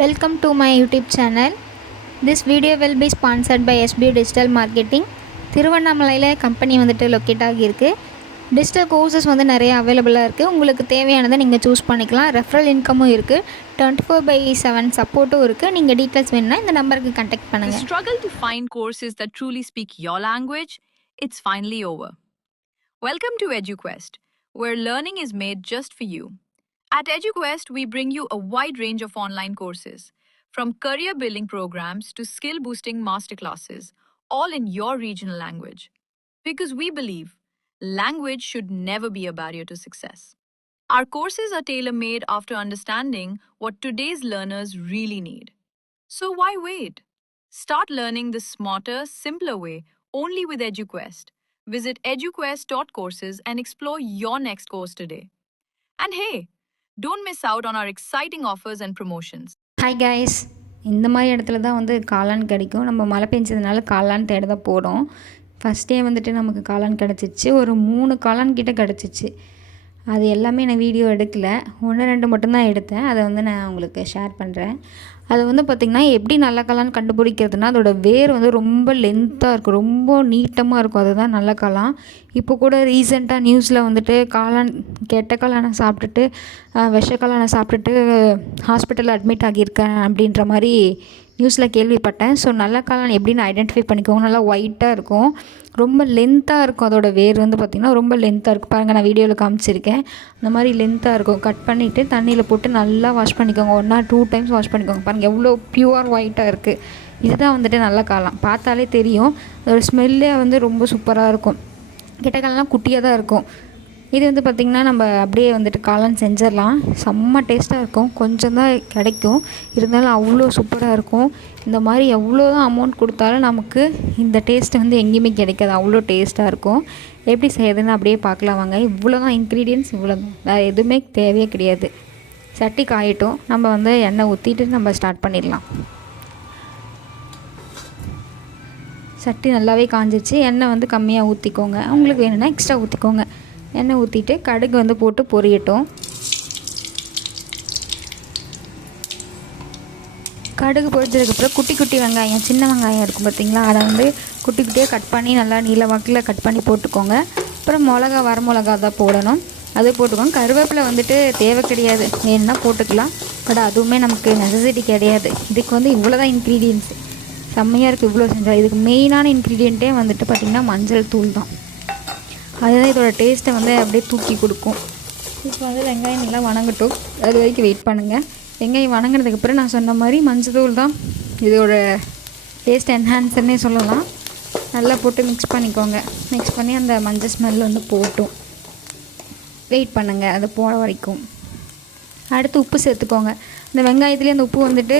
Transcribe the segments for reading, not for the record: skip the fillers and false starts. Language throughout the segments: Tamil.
Welcome to my YouTube channel. This video will be sponsored by SB Digital Marketing. திருவண்ணாமலையில் கம்பெனி வந்துட்டு லொக்கேட் ஆகியிருக்கு. டிஜிட்டல் கோர்சஸ் வந்து நிறைய அவைலபிளாக இருக்குது. உங்களுக்கு தேவையானதை நீங்கள் சூஸ் பண்ணிக்கலாம். ரெஃபரல் இன்கமும் இருக்குது. 24/7 சப்போர்ட்டும் இருக்குது. நீங்கள் டீட்டெயில்ஸ் வேணும்னா இந்த நம்பருக்கு கான்டாக்ட் பண்ணுங்கள். The struggle to find courses that truly speak your language, it's finally over. Welcome to EduQuest, where learning is made just for you. At EduQuest, we bring you a wide range of online courses, from career building programs to skill boosting masterclasses, all in your regional language. Because we believe language should never be a barrier to success. Our courses are tailor made after understanding what today's learners really need. So why wait? Start learning the smarter, simpler way only with EduQuest. Visit eduquest.courses and explore your next course today. And hey, don't miss out on our exciting offers and promotions. Hi guys, இந்த மாதிரி இடத்துல தான் வந்து காளான் கிடைக்கும். நம்ம மழை பெஞ்சதுனால காளான் தேட தான் போகிறோம். ஃபஸ்ட்டே வந்துட்டு நமக்கு காளான் கிடச்சிச்சு. ஒரு 3 காளான் கிட்டே கிடச்சிச்சு. அது எல்லாமே நான் வீடியோ எடுக்கலை, 1-2 மட்டும்தான் எடுத்தேன். அதை வந்து நான் உங்களுக்கு ஷேர் பண்ணுறேன். அது வந்து பார்த்திங்கன்னா எப்படி நல்ல காளான் கண்டுபிடிக்கிறதுனா, அதோடய வேர் வந்து ரொம்ப லென்த்தாக இருக்கும், ரொம்ப நீட்டமாக இருக்கும். அதுதான் நல்ல காளான். இப்போ கூட ரீசெண்டாக நியூஸில் வந்துட்டு காளான் கெட்ட காளானை சாப்பிட்டுட்டு விஷ காளானை சாப்பிட்டுட்டு ஹாஸ்பிட்டலில் அட்மிட் ஆகியிருக்கேன் அப்படின்ற மாதிரி நியூஸில் கேள்விப்பட்டேன். ஸோ நல்ல காளான் எப்படின்னு ஐடென்டிஃபை பண்ணிக்கோங்க. நல்லா ஒயிட்டாக இருக்கும், ரொம்ப லென்த்தாக இருக்கும். அதோடய வேர் வந்து பார்த்திங்கன்னா ரொம்ப லென்த்தாக இருக்கும். பாருங்கள், நான் வீடியோவில் காமிச்சிருக்கேன். அந்த மாதிரி லென்த்தாக இருக்கும். கட் பண்ணிவிட்டு தண்ணியில் போட்டு நல்லா வாஷ் பண்ணிக்கோங்க. 1 or 2 times வாஷ் பண்ணிக்கோங்க. பாருங்கள் எவ்வளோ ப்யூர் ஒயிட்டாக இருக்குது. இதுதான் வந்துட்டு நல்ல காளான். பார்த்தாலே தெரியும். அதோடய ஸ்மெல்லே வந்து ரொம்ப சூப்பராக இருக்கும். கெட்ட காளான்லாம் குட்டியாக தான் இருக்கும். இது வந்து பார்த்திங்கன்னா நம்ம அப்படியே வந்துட்டு காளான் செஞ்சிடலாம். செம்ம டேஸ்ட்டாக இருக்கும். கொஞ்சம் தான் கிடைக்கும், இருந்தாலும் அவ்வளோ சூப்பராக இருக்கும். இந்த மாதிரி எவ்வளோ தான் அமௌண்ட் கொடுத்தாலும் நமக்கு இந்த டேஸ்ட்டு வந்து எங்கேயுமே கிடைக்காது. அவ்வளோ டேஸ்ட்டாக இருக்கும். எப்படி செய்யுதுன்னு அப்படியே பார்க்கலாம் வாங்க. இவ்வளோ தான் இன்க்ரீடியன்ட்ஸ், இவ்வளோ தான், வேறு எதுவுமே தேவையே கிடையாது. சட்டி காயட்டும், நம்ம வந்து எண்ணெய் ஊற்றிட்டு நம்ம ஸ்டார்ட் பண்ணிடலாம். சட்டி நல்லாவே காஞ்சிச்சு. எண்ணெய் வந்து கம்மியாக ஊற்றிக்கோங்க. உங்களுக்கு வேணும்னா எக்ஸ்ட்ரா ஊற்றிக்கோங்க. எண்ணெய் ஊற்றிட்டு கடுகு வந்து போட்டு பொரியட்டும். கடுகு பொரிச்சதுக்கப்புறம் குட்டி குட்டி வெங்காயம், சின்ன வெங்காயம் இருக்கும் பார்த்திங்களா, அதை வந்து குட்டி குட்டியாக கட் பண்ணி நல்லா நீல வாக்கில் கட் பண்ணி போட்டுக்கோங்க. அப்புறம் மிளகா, வர மிளகா தான் போடணும், அது போட்டுக்கோங்க. கருவேப்பிலை வந்துட்டு தேவை கிடையாது, வேணுன்னா போட்டுக்கலாம். பட் அதுவுமே நமக்கு நெசசிட்டி கிடையாது. இதுக்கு வந்து இவ்வளோ தான் இன்க்ரீடியன்ஸ். செம்மையாக இருக்குது இவ்வளோ செஞ்சால். இதுக்கு மெயினான இன்க்ரீடியண்ட்டே வந்துட்டு பார்த்திங்கன்னா மஞ்சள் தூள் தான். அதுதான் இதோட டேஸ்ட்டை வந்து அப்படியே தூக்கி கொடுக்கும். இப்போ வந்து வெங்காயம் நல்லா வணங்கட்டும், அது வரைக்கும் வெயிட் பண்ணுங்கள். வெங்காயம் வணங்கினதுக்கப்புறம் நான் சொன்ன மாதிரி மஞ்சள் தான் இதோட டேஸ்ட் என்ஹான்சர்னே சொல்லலாம். நல்லா போட்டு மிக்ஸ் பண்ணிக்கோங்க. மிக்ஸ் பண்ணி அந்த மஞ்சள் ஸ்மெல் வந்து போட்டும் வெயிட் பண்ணுங்கள், அது போகிற வரைக்கும். அடுத்து உப்பு சேர்த்துக்கோங்க. இந்த வெங்காயத்துலேயே அந்த உப்பு வந்துட்டு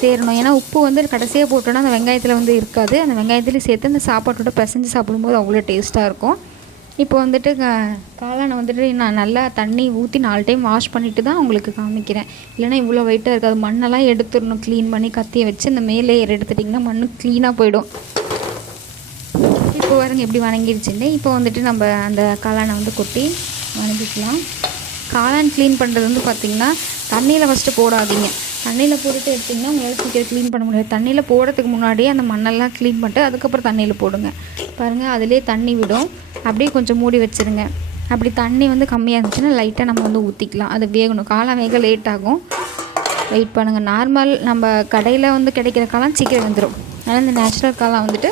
சேரணும். ஏன்னா உப்பு வந்து கடைசியாக போட்டோன்னா அந்த வெங்காயத்தில் வந்து இருக்காது. அந்த வெங்காயத்துலேயும் சேர்த்து அந்த சாப்பாட்டோட பிசைஞ்சு சாப்பிடும்போது அவ்வளோ டேஸ்ட்டாக இருக்கும். இப்போ வந்துட்டு காளானை வந்துட்டு நான் நல்லா தண்ணி ஊற்றி 4 டைம் வாஷ் பண்ணிவிட்டு தான் உங்களுக்கு காமிக்கிறேன். இல்லைனா இவ்வளோ வெயிட்டாக இருக்காது. மண்ணெல்லாம் எடுத்துடணும், க்ளீன் பண்ணி கத்தியை வச்சு இந்த மேலே எடுத்துட்டிங்கன்னா மண் க்ளீனாக போயிடும். இப்போ பாருங்க எப்படி வணங்கிடுச்சுன்னு. இப்போ வந்துட்டு நம்ம அந்த காளானை வந்து கொட்டி வணங்கிக்கலாம். காளான் க்ளீன் பண்ணுறது வந்து பார்த்திங்கன்னா தண்ணியில் ஃபஸ்ட்டு போடாதீங்க. தண்ணியில் போட்டுட்டு எடுத்திங்கன்னா உங்களால் சீக்கிரம் க்ளீன் பண்ண முடியாது. தண்ணியில் போடுறதுக்கு முன்னாடியே அந்த மண்ணெல்லாம் க்ளீன் பண்ணிட்டு அதுக்கப்புறம் தண்ணியில் போடுங்க. பாருங்கள், அதிலே தண்ணி விடும். அப்படியே கொஞ்சம் மூடி வச்சுருங்க. அப்படி தண்ணி வந்து கம்மியாக இருந்துச்சுன்னா லைட்டாக நம்ம வந்து ஊற்றிக்கலாம். அது வேகணும். காளான் வேக லேட் ஆகும், வெயிட் பண்ணுங்கள். நார்மல் நம்ம கடையில் வந்து கிடைக்கிற காளான் சீக்கிரம் வந்துடும். ஆனால் இந்த நேச்சுரல் காளான் வந்துட்டு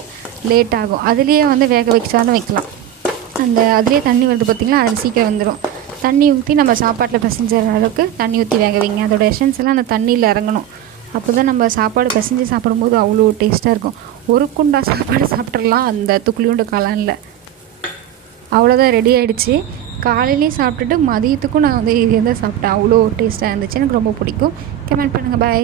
லேட் ஆகும். அதுலேயே வந்து வேக வச்சாலும் வைக்கலாம். அந்த அதுலேயே தண்ணி வருது பார்த்திங்களா, அதில் சீக்கிரம் வந்துடும். தண்ணி ஊற்றி நம்ம சாப்பாட்டில் பிசைஞ்ச அளவுக்கு தண்ணி ஊற்றி வேக வைங்க. அதோட எசன்ஸ் எல்லாம் அந்த தண்ணியில் இறங்கணும். அப்போ தான் நம்ம சாப்பாடு பிசைஞ்சு சாப்பிடும்போது அவ்வளோ டேஸ்ட்டாக இருக்கும். ஒரு குண்டா சாப்பாடு சாப்பிட்றலாம் அந்த துக்குளியோண்டு காளானில். அவ்வளோதான், ரெடி ஆகிடுச்சு. காலையிலையும் சாப்பிட்டுட்டு மதியத்துக்கும் நான் வந்து இது தான் சாப்பிட்டேன். அவ்வளோ டேஸ்ட்டாக இருந்துச்சு. எனக்கு ரொம்ப பிடிக்கும். கமெண்ட் பண்ணுங்கள். பாய்.